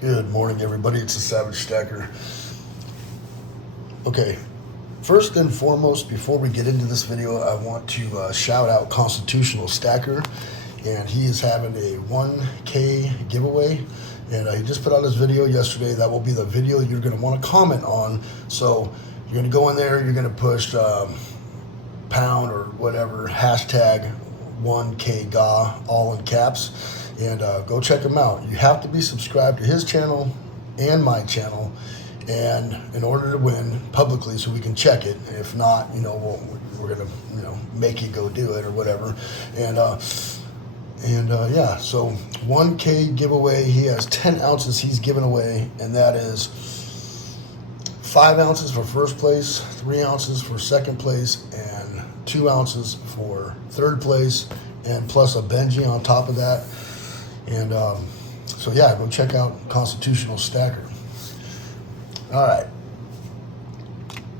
Good morning, everybody. It's the Savagestacker. Okay, first and foremost, before we get into this video, I want to shout out Constitutional Stacker, and he is having a 1K giveaway. And he just put out his video yesterday. That will be the video you're going to want to comment on. So you're going to go in there, you're going to push pound or whatever, hashtag 1K GAW, all in caps. And go check him out. You have to be subscribed to his channel and my channel, and in order to win publicly, so we can check it. If not, we're gonna make you go do it or whatever. And yeah, so 1K giveaway. He has 10 ounces he's giving away, and that is 5 ounces for first place, 3 ounces for second place, and 2 ounces for third place, and plus a Benji on top of that. And so yeah, go check out Constitutional Stacker. All right,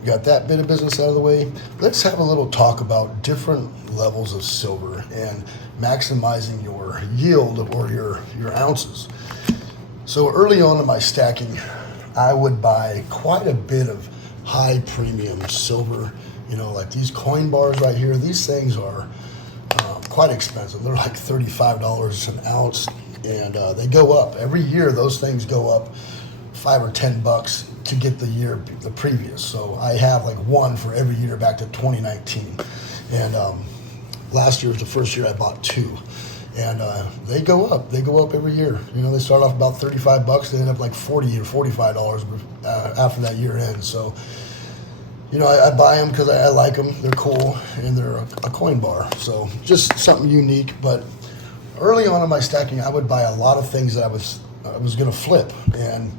got that bit of business out of the way. Let's have a little talk about different levels of silver and maximizing your yield or your ounces. So early on in my stacking, I would buy quite a bit of high premium silver. Like these coin bars right here. These things are quite expensive. They're like $35 an ounce, and they go up every year. Those things go up $5 or $10 to get the previous. So I have like one for every year back to 2019, and last year was the first year I bought 2, and they go up. They go up every year. They start off about $35. They end up like $40 or $45 after that year ends. So I buy them because I like them. They're cool, and they're a coin bar. So just something unique. But early on in my stacking, I would buy a lot of things that I was going to flip. And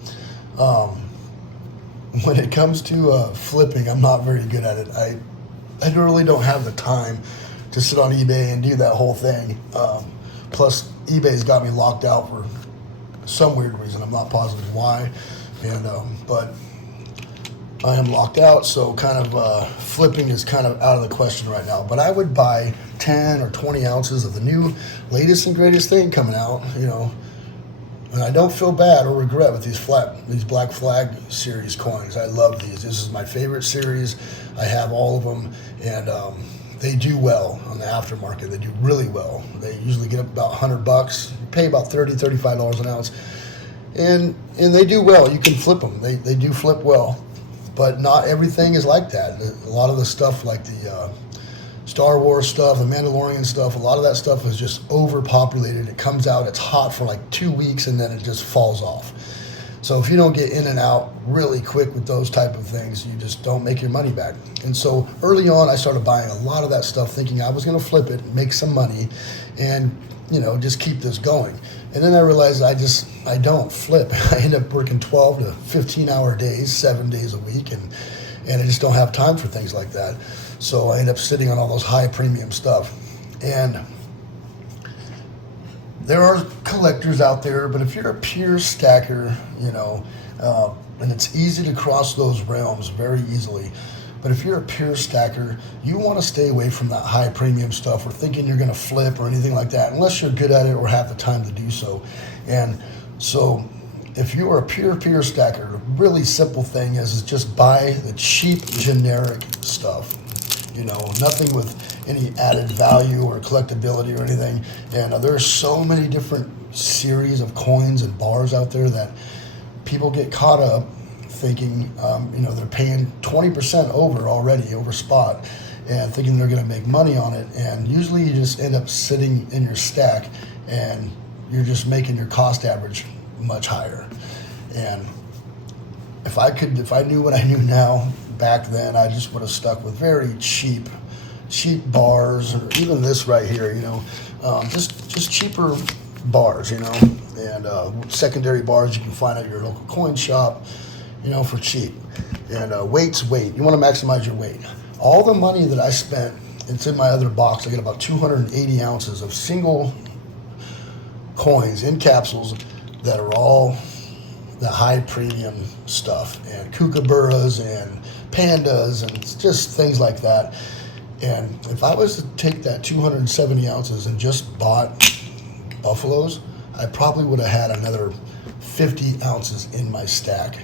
when it comes to flipping, I'm not very good at it. I really don't have the time to sit on eBay and do that whole thing. Plus, eBay's got me locked out for some weird reason. I'm not positive why. And but I am locked out, so kind of flipping is kind of out of the question right now. But I would buy 10 or 20 ounces of the new latest and greatest thing coming out, and I don't feel bad or regret with these Black Flag series coins. I love these. This is my favorite series. I have all of them, and they do well on the aftermarket. They do really well. They usually get up about $100. You pay about $30, $35 an ounce, and they do well. You can flip them. They do flip well. But not everything is like that. A lot of the stuff, like the Star Wars stuff, the Mandalorian stuff, a lot of that stuff is just overpopulated. It comes out, it's hot for like 2 weeks, and then it just falls off. So if you don't get in and out really quick with those type of things, you just don't make your money back. And so early on, I started buying a lot of that stuff, thinking I was going to flip it, make some money, and just keep this going. And then I realized I don't flip. I end up working 12 to 15-hour days, 7 days a week, and I just don't have time for things like that. So I end up sitting on all those high premium stuff. And there are collectors out there, but if you're a pure stacker, and it's easy to cross those realms very easily. But if you're a pure stacker, you want to stay away from that high premium stuff or thinking you're going to flip or anything like that, unless you're good at it or have the time to do so. And so if you are a pure stacker, the really simple thing is just buy the cheap generic stuff. Nothing with any added value or collectability or anything. And there are so many different series of coins and bars out there that people get caught up thinking, they're paying 20% over spot and thinking they're going to make money on it. And usually you just end up sitting in your stack and you're just making your cost average much higher. And if I knew what I knew now back then, I just would have stuck with very cheap bars, or even this right here, just cheaper bars, and secondary bars you can find at your local coin shop, for cheap. And weight's weight. You want to maximize your weight. All the money that I spent, it's in my other box. I get about 280 ounces of single coins in capsules that are all the high premium stuff, and kookaburras and pandas and just things like that. And if I was to take that 270 ounces and just bought buffaloes, I probably would have had another 50 ounces in my stack.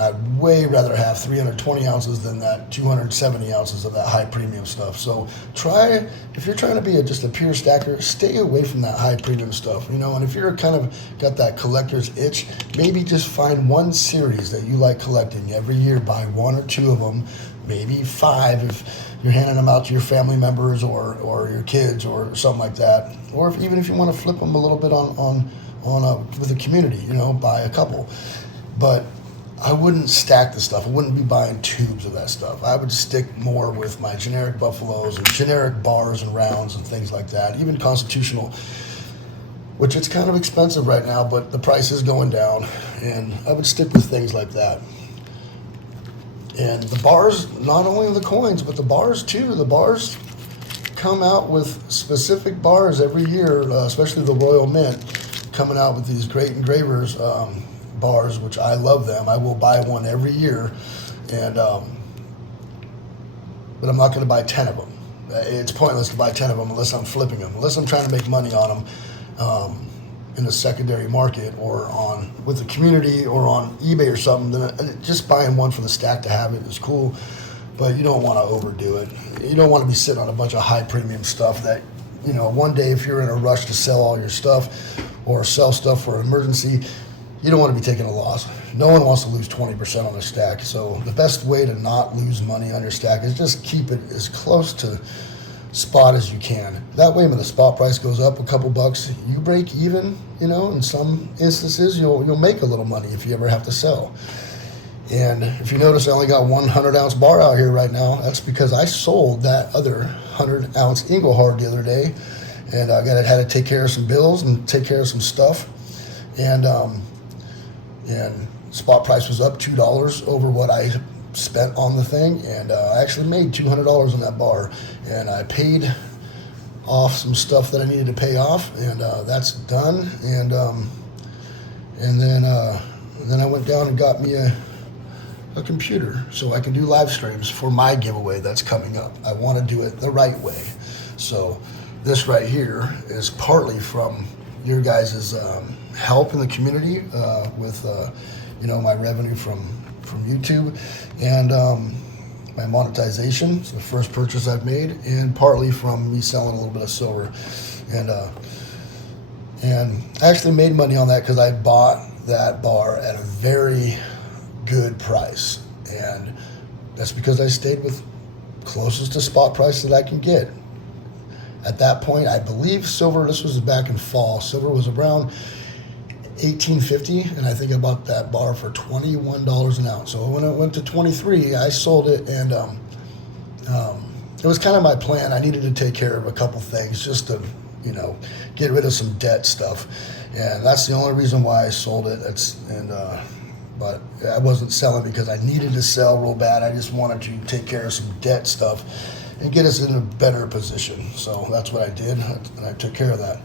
I'd way rather have 320 ounces than that 270 ounces of that high premium stuff. So try, if you're trying to be just a pure stacker, stay away from that high premium stuff, you know. And if you're kind of got that collector's itch, maybe just find one series that you like collecting. Every year buy 1 or 2 of them, maybe 5 if you're handing them out to your family members or your kids or something like that. Or even if you want to flip them a little bit with the community, you know, buy a couple. But I wouldn't stack the stuff. I wouldn't be buying tubes of that stuff. I would stick more with my generic buffaloes and generic bars and rounds and things like that. Even constitutional, which it's kind of expensive right now, but the price is going down, and I would stick with things like that. And the bars, not only the coins, but the bars too. The bars come out with specific bars every year, especially the Royal Mint, coming out with these great engravers. Bars, which I love them. I will buy one every year, and but I'm not going to buy 10 of them. It's pointless to buy 10 of them unless I'm flipping them, unless I'm trying to make money on them in the secondary market or with the community or on eBay or something. Then just buying one for the stack to have it is cool, but you don't want to overdo it. You don't want to be sitting on a bunch of high premium stuff that, you know, one day if you're in a rush to sell all your stuff or sell stuff for an emergency, you don't want to be taking a loss. No one wants to lose 20% on their stack. So the best way to not lose money on your stack is just keep it as close to spot as you can. That way when the spot price goes up a couple bucks, you break even, you know. In some instances you'll make a little money if you ever have to sell. And if you notice, I only got 100 ounce bar out here right now. That's because I sold that other 100 ounce Engelhard the other day, and I had to take care of some bills and take care of some stuff. And spot price was up $2 over what I spent on the thing, and I actually made $200 on that bar, and I paid off some stuff that I needed to pay off, and that's done. And then I went down and got me a computer so I can do live streams for my giveaway that's coming up. I want to do it the right way. So this right here is partly from your guys' help in the community with you know, my revenue from YouTube, and my monetization. It's the first purchase I've made, and partly from me selling a little bit of silver. And I actually made money on that because I bought that bar at a very good price, and that's because I stayed with closest to spot price that I can get. At that point, I believe silver, this was back in fall, silver was around $18.50, and I think I bought that bar for $21 an ounce. So when it went to 23, I sold it, and it was kind of my plan. I needed to take care of a couple things just to, you know, get rid of some debt stuff, and that's the only reason why I sold it. But I wasn't selling because I needed to sell real bad. I just wanted to take care of some debt stuff and get us in a better position. So that's what I did, and I took care of that.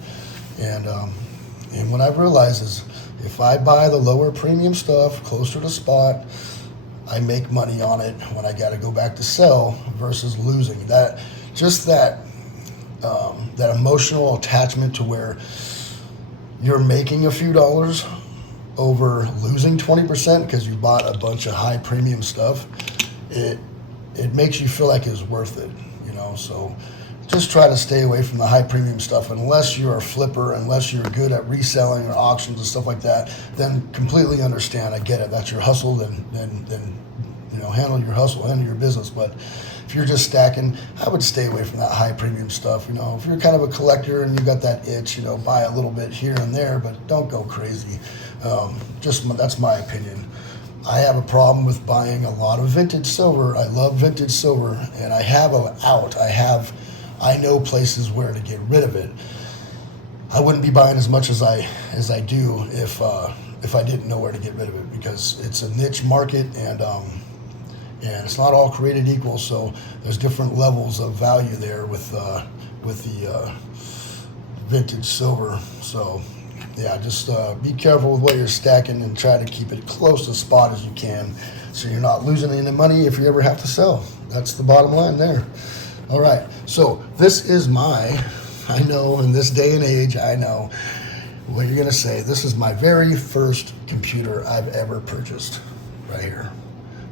And what I've realized is if I buy the lower premium stuff closer to spot, I make money on it when I got to go back to sell versus losing. That emotional attachment to where you're making a few dollars over losing 20% because you bought a bunch of high premium stuff, it makes you feel like it's worth it, you know. So just try to stay away from the high premium stuff unless you're a flipper, unless you're good at reselling or auctions and stuff like that. Then completely understand. I get it. That's your hustle. Then you know, handle your hustle, handle your business. But if you're just stacking, I would stay away from that high premium stuff. You know, if you're kind of a collector and you got that itch, you know, buy a little bit here and there, but don't go crazy. That's my opinion. I have a problem with buying a lot of vintage silver. I love vintage silver, and I have an out. I know places where to get rid of it. I wouldn't be buying as much as I do if I didn't know where to get rid of it, because it's a niche market, and it's not all created equal. So there's different levels of value there with the vintage silver. So yeah, just be careful with what you're stacking and try to keep it close to spot as you can, so you're not losing any money if you ever have to sell. That's the bottom line there. All right, so this is I know in this day and age, I know what you're gonna say, this is my very first computer I've ever purchased, right here.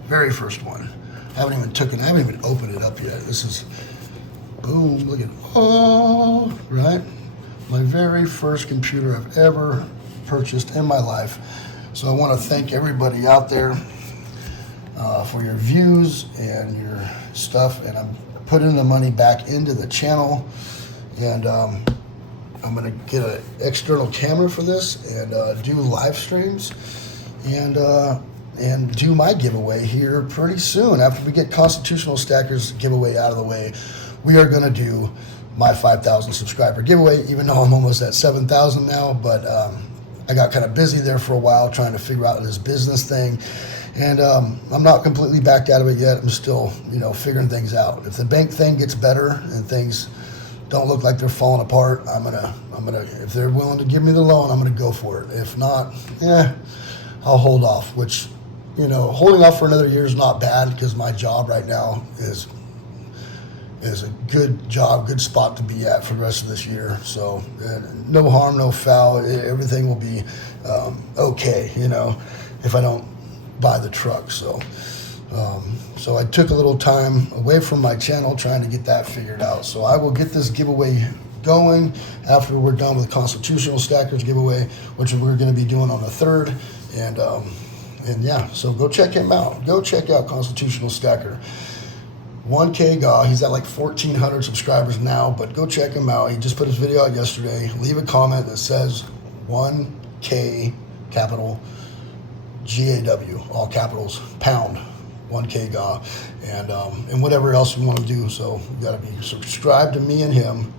Very first one. I haven't even opened it up yet. This is, boom, look at, oh, right? My very first computer I've ever purchased in my life. So I want to thank everybody out there for your views and your stuff, and I'm putting the money back into the channel, and I'm gonna get an external camera for this and do live streams and do my giveaway here pretty soon. After we get Constitutional Stackers giveaway out of the way, we are gonna do my 5,000 subscriber giveaway, even though I'm almost at 7,000 now, but I got kind of busy there for a while trying to figure out this business thing. And I'm not completely backed out of it yet. I'm still, figuring things out. If the bank thing gets better and things don't look like they're falling apart, I'm gonna, if they're willing to give me the loan, I'm gonna go for it. If not, I'll hold off, which, holding off for another year is not bad, because my job right now is a good job, good spot to be at for the rest of this year. So no harm, no foul. Everything will be okay, if I don't buy the truck. So I took a little time away from my channel trying to get that figured out. So I will get this giveaway going after we're done with Constitutional Stackers giveaway, which we're going to be doing on the 3rd. And yeah, so go check him out. Go check out Constitutional Stacker. 1K GAW. He's at like 1,400 subscribers now, but go check him out. He just put his video out yesterday. Leave a comment that says 1K capital GAW, all capitals, pound, 1K GAW, and whatever else you want to do. So you got to be subscribed to me and him.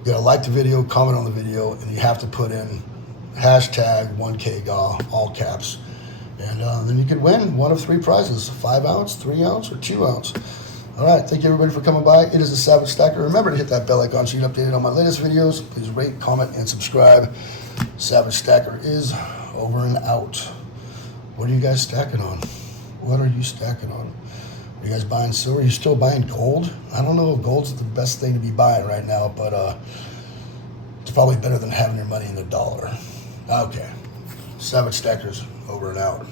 You got to like the video, comment on the video, and you have to put in hashtag 1K GAW, all caps. And then you could win one of 3 prizes: 5 ounce, 3 ounce, or 2 ounce. All right, thank you everybody for coming by. It is the Savagestacker. Remember to hit that bell icon so you get updated on my latest videos. Please rate, comment, and subscribe. Savagestacker is over and out. What are you guys stacking on? What are you stacking on? Are you guys buying silver? Are you still buying gold? I don't know if gold's the best thing to be buying right now, but it's probably better than having your money in the dollar. Okay. Savagestackers over and out.